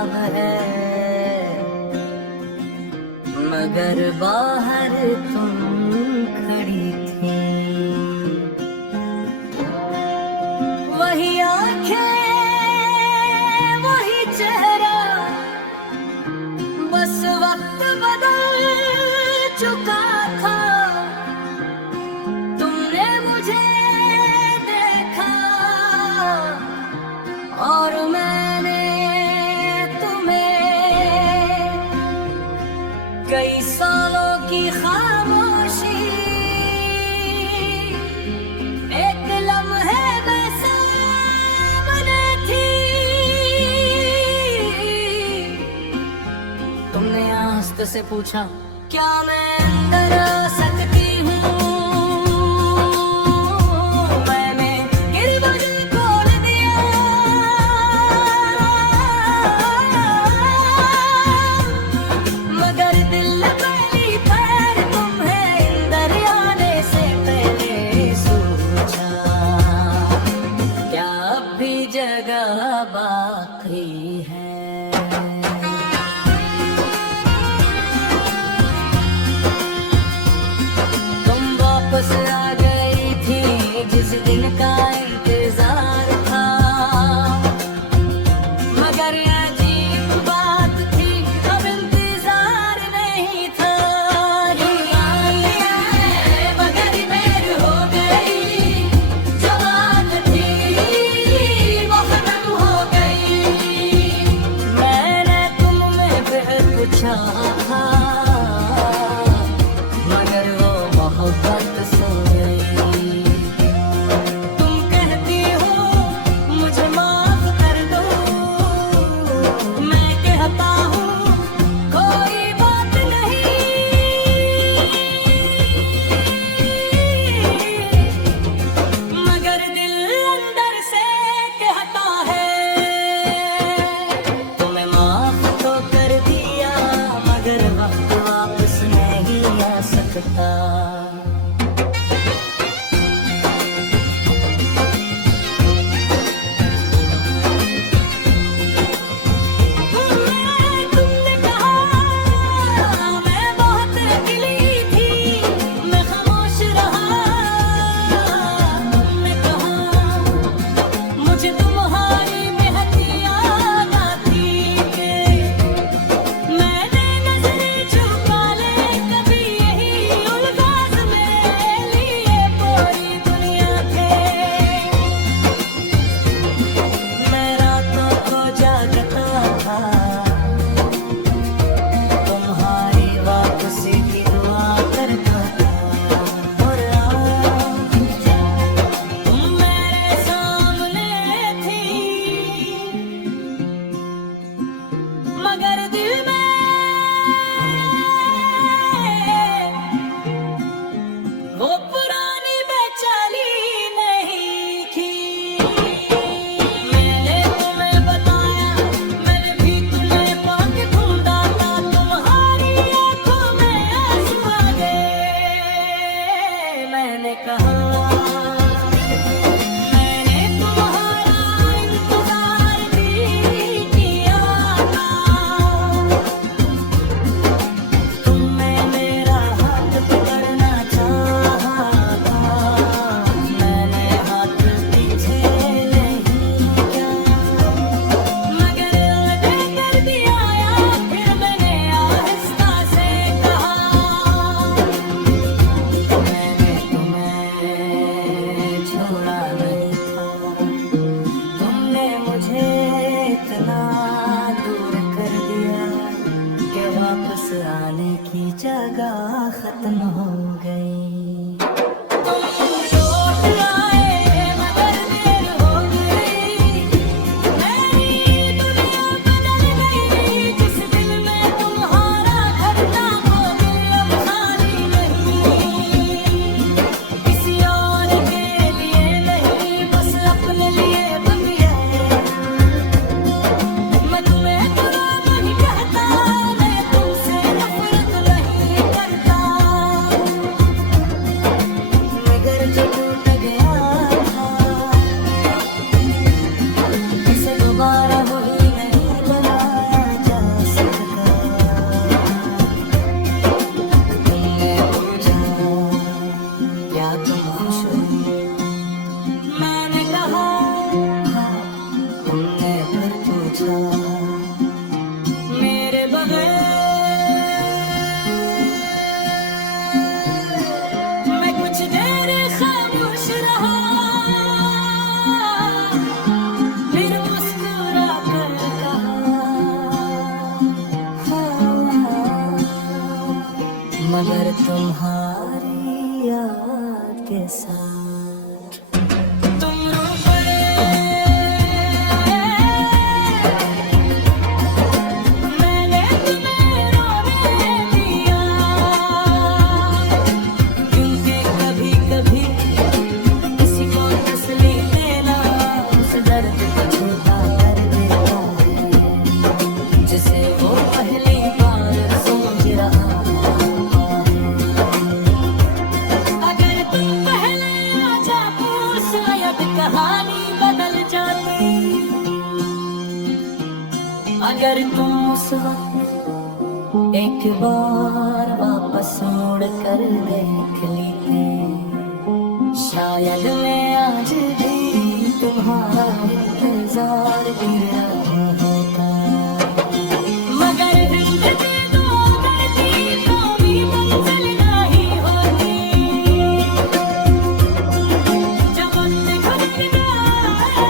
ख्वाब है, मगर बाहर तुम खड़ी थी। वही आंखें, वही चेहरा, बस वक्त बदल चुका था। तुमने मुझे देखा और मैंने तुम्हें। कई सालों की खामोशी एक लम्हे में सामने थी। तुमने आस्ते से पूछा, क्या मैं अंदर आ सकती हूँ? मैंने गिरबान खोल दिया, मगर दिल पहली पैर तुम्हें अंदर आने से पहले सोचा, क्या अब भी जगह बाकी है? वापस आ गई थी जिस दिन का इंतजार था, मगर अजीब बात थी अब इंतजार नहीं था। मगर देर हो गई, जो बात थी वो खत्म हो गई। मैंने तुम में बेहद चाहा, मगर वो मोहब्बत सो गई। तुम कहती हो मुझे माफ कर दो, मैं कहता हूँ कोई बात नहीं, मगर दिल अंदर से कहता है। तुम्हें माफ तो कर दिया, मगर वक्त वापस नहीं आ सकता। तुमने कहा मैं बहुत अकेली थी, मैं खामोश रहा। तुमने कहा मुझे तुम्हारी बेहद याद आती है। मैंने नजरें झुका ले कभी यही उल्फाज में लिए पूरी दुनिया थे। मैं रातों को जागता था, तुम्हारी वापसी की दुआ करता था। और आज तुम मेरे सामने थी, मगर दिल में वो पुरानी बेचैनी नहीं थी। मैंने तुम्हें बताया, मैंने भी तुम्हें पाके ढूंढा था। तुम्हारी आंखों में आंसू आ गए। मैंने कहा मैंने तुम्हारा इंतजार भी किया था। तुमने मेरा हाथ पकड़ना चाहा था, मैंने हाथ पीछे नहीं किया, मगर लगे कर दिया। फिर मैंने आहिस्ता से कहा, मैंने तुम्हें छोड़ा नहीं था। तुमने मुझे इतना दूर कर दिया कि वापस आने की जगह खत्म हो गई। तुम लौट आए मगर देर हो गई, मेरी दुनिया बदल गई। जिस दिल में तुम्हारा घर था वो दिल अब खाली नहीं। किसी और के लिए नहीं, बस अपने लिए बन गया। मैं तुम्हें बुरा नहीं कहता, मैं तुमसे नफरत नहीं करता, मगर जो टूट गया था इसे दोबारा वही नहीं बनाया। क्या तुम खुश हो? मैंने कहा हाँ, तुमने फिर पूछा मेरे बगैर मैं कुछ देर खामोश रहा, फिर मुस्कुरा कर कहा हाँ, मगर तुम्हारी याद के साथ तुम रूठ गए। मैंने तुम्हें रोने दिया, क्योंकि कभी कभी किसी को तसल्ली देना उस दर्द को छोटा कर देता है जिसे वो पहली बार समझ रहा है। अगर तुम पहले आ जाते शायद कहानी बदल जाती। अगर तुम उस वक्त एक बार वापस मुड़ कर देख लेते, शायद मैं आज भी तुम्हारा इंतजार कर रहा होता। मगर जिंदगी दो करती तो भी मंजिल नहीं होती। जब वक्त गुजरता है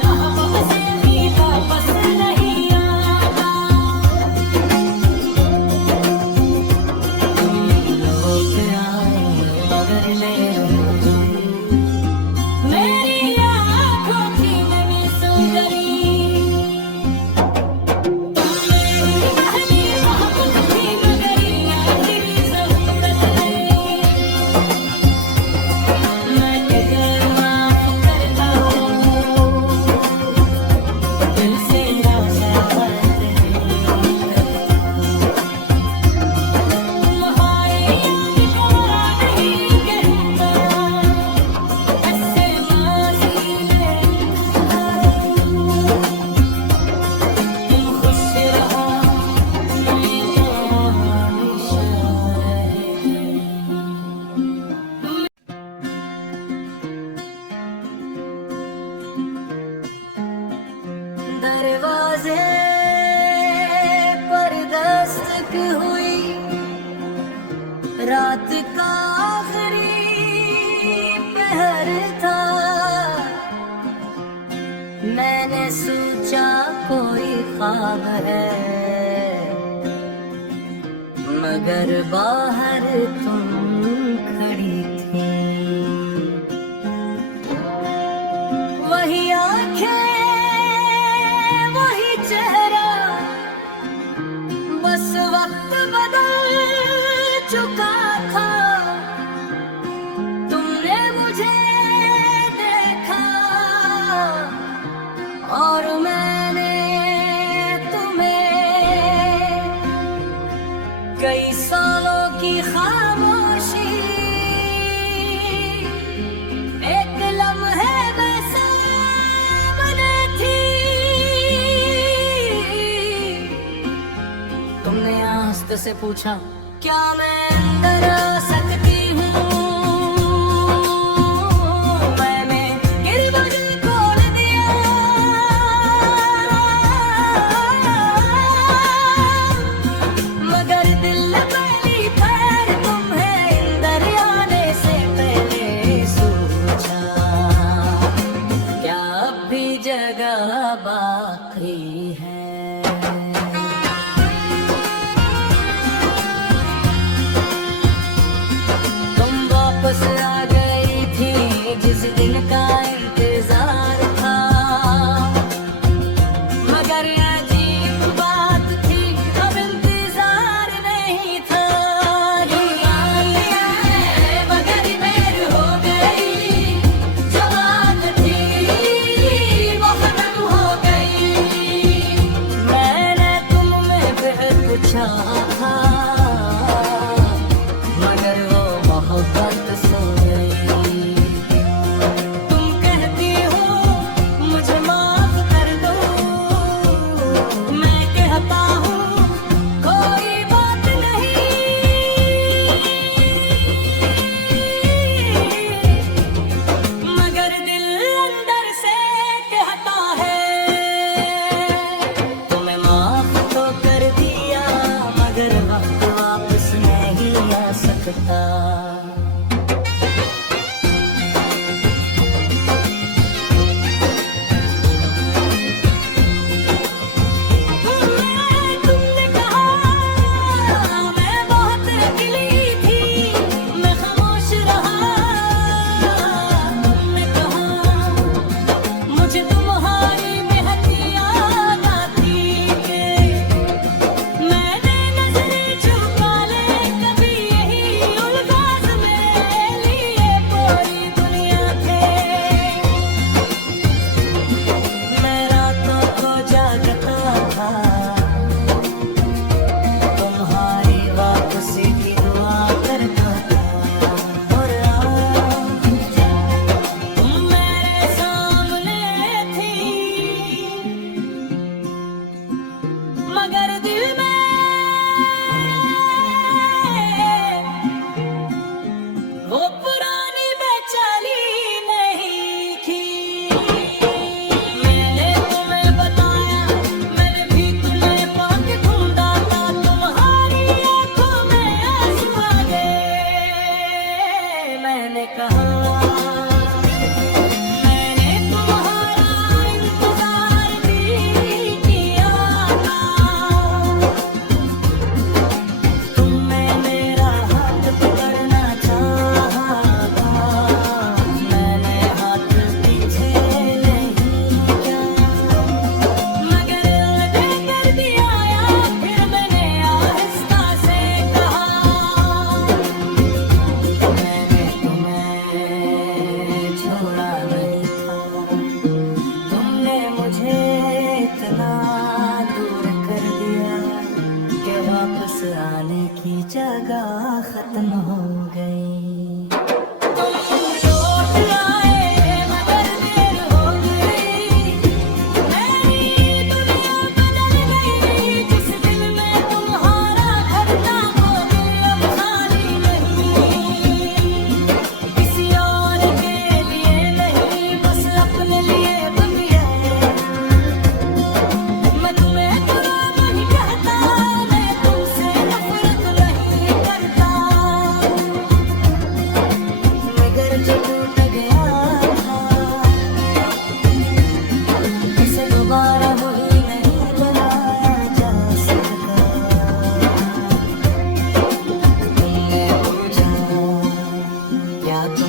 महबूब से भी वापस नहीं आता। तुम लौट आए मगर ले गए, मेरी आँखों की नमी सो गई। तुम मेरी पहली मोहब्बत थी मगर आखिरी ज़रूरत नहीं। मैं अगर माफ़ करता हूँ दिल से राज़ा नहीं करता। तुम्हारी याद को नहीं कहता, ऐसे माज़ी में तुम खुश रहो, मैं तो हमेशा रहेगी। दरवाजे पर दस्तक हुई, रात का आखिरी पहर था। मैंने सोचा कोई ख्वाब है, मगर बाहर तुम खड़ी थी। वही आंखें वही चेहरा, बस वक्त बदल चुका था। तुमने मुझे देखा और मैंने तुम्हें। कई सालों की खामोशी एक लम्हे में सामने थी। तुमने आस्ते से पूछा क्या मैं अंदर आ सकती हूँ? मैंने गिरबान खोल दिया, मगर दिल पहली पैर तुम्हें अंदर आने से पहले सोचा क्या अब भी जगह बाकी है।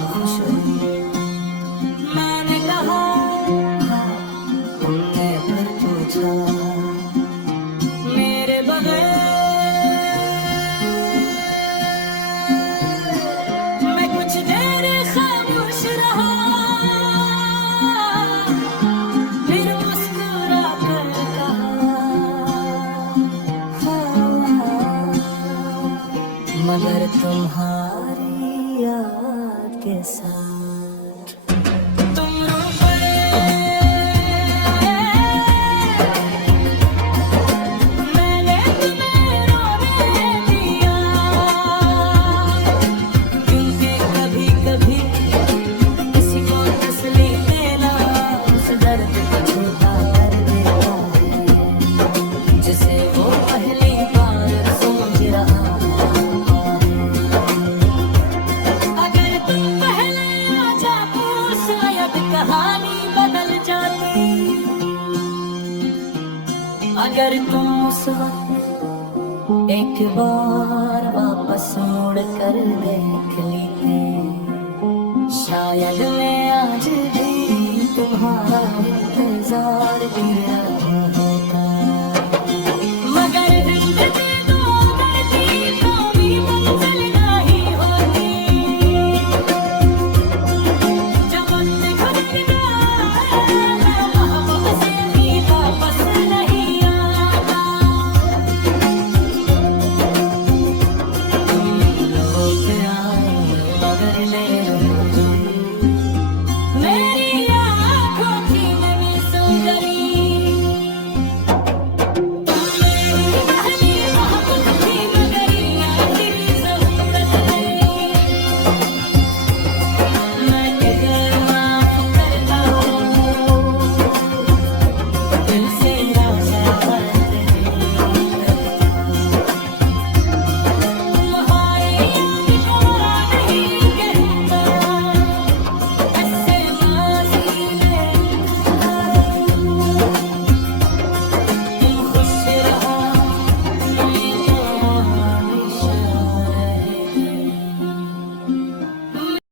खुश हुए। मैंने कहा हाँ, तुमने फिर पूछा मेरे बगैर मैं कुछ देर खामोश रहा, फिर मुस्कुरा कर कहा हाँ, मगर तुम्हारी याद के साथ तुम रुपए मैंने तुम्हें रोने दिया, क्योंकि कभी कभी किसी को तसल्ली देना उस दर्द को छूटा कर देता है जिसे वो पहली बार समझ रहा है। अगर तुम पहले आ जाते शायद कहानी बदल जाती। अगर तुम उस वक्त एक बार वापस मुड़ कर देख लेते, शायद मैं आज भी तुम्हारा इंतजार कर रहा होता। मगर जिंदगी तो बढ़ती कभी मंजिल नहीं होती, जब वक्त गुजर जाए महबूब से भी वापस नहीं आता। तुम लोग आए मगर ले